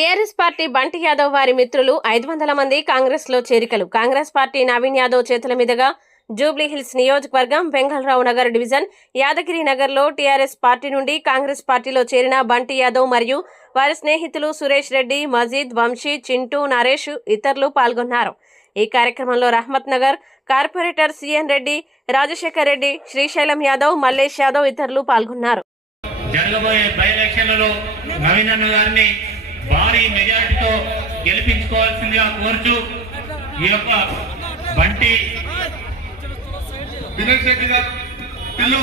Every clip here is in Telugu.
టీఆర్ఎస్ పార్టీ బంటి యాదవ్ వారి మిత్రులు ఐదు వందల మంది కాంగ్రెస్లో చేరికలు. కాంగ్రెస్ పార్టీ నవీన్ యాదవ్ చేతుల మీదుగా జూబ్లీ హిల్స్ నియోజకవర్గం వెంగళరావు నగర్ డివిజన్ యాదగిరి నగర్లో టీఆర్ఎస్ పార్టీ నుండి కాంగ్రెస్ పార్టీలో చేరిన బంటి యాదవ్ మరియు వారి స్నేహితులు సురేష్ రెడ్డి మజీద్ వంశీ చింటూ నరేష్ ఇతరులు పాల్గొన్నారు. ఈ కార్యక్రమంలో రహమత్ నగర్ కార్పొరేటర్ సిఎన్ రెడ్డి రాజశేఖర్ రెడ్డి శ్రీశైలం యాదవ్ మల్లేష్ యాదవ్ ఇతరులు పాల్గొన్నారు. జరగబోయే బై ఎలక్షన్లలో నవీన్ అన్న గారిని భారీ మెజార్టీతో గెలిపించుకోవాల్సిందిగా కోరుచు ఈ యొక్క బంటి దినేష్ రెడ్డి గారు పిల్లు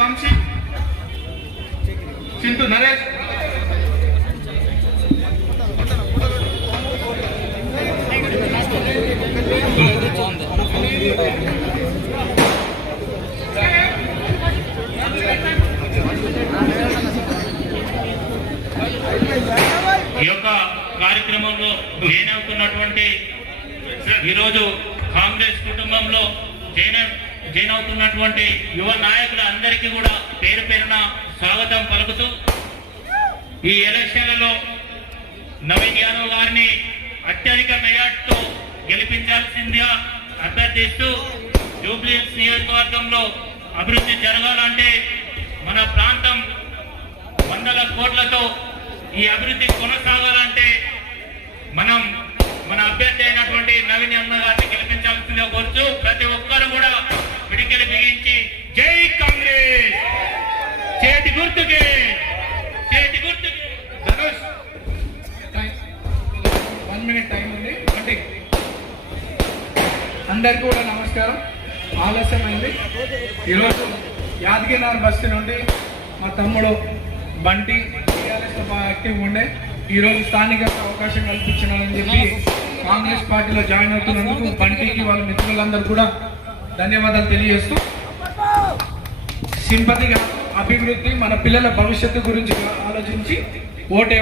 వంశీ చింటూ నరేష్. ఈ యొక్క కార్యక్రమంలో జాయిన్ అవుతున్నటువంటి ఈరోజు కాంగ్రెస్ కుటుంబంలో జైన జైన్ అవుతున్నటువంటి యువ నాయకుల అందరికీ కూడా పేరు పేరున స్వాగతం పలుకుతూ ఈ ఎలక్షన్లలో నవీన్ యాదవ్ గారిని అత్యధిక మెజార్టీతో గెలిపించాల్సిందిగా అభ్యర్థిస్తూ జూబ్లీ నియోజకవర్గంలో అభివృద్ధి జరగాలంటే మన ప్రాంతం ఈ అభివృద్ధి కొనసాగాలంటే మనం మన అభ్యర్థి అయినటువంటి నవీన్ అన్న గారిని గెలిపించాల్సిందిగా కోరుచు ప్రతి ఒక్కరు కూడా పిడికెలు బిగించి జై కాంగ్రెస్! చేతి గుర్తుకి! చేతి గుర్తుకి ధనుష్! వన్ మినిట్ టైం ఉంది. అంటే అందరికీ కూడా నమస్కారం. ఆలస్యమైంది. ఈరోజు యాదగిరినగర్ బస్సు నుండి మా తమ్ముడు బంటి యాక్టివ్ బాగా ఉండే. ఈరోజు స్థానికంగా అవకాశం కల్పించినారని చెప్పి కాంగ్రెస్ పార్టీలో జాయిన్ అవుతున్నందుకు బంటికి వాళ్ళ మిత్రులందరూ కూడా ధన్యవాదాలు తెలియజేస్తూ సింపతిగా అభివృద్ధి మన పిల్లల భవిష్యత్తు గురించి ఆలోచించి ఓటు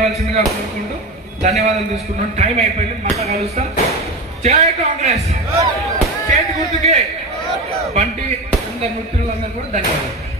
కోరుకుంటూ ధన్యవాదాలు తీసుకున్నాం టైం అయిపోయింది మళ్ళా కలుస్తాం. జయ కాంగ్రెస్! చేతి గుర్తుకే! బంటి అందరి మిత్రులందరూ కూడా ధన్యవాదాలు.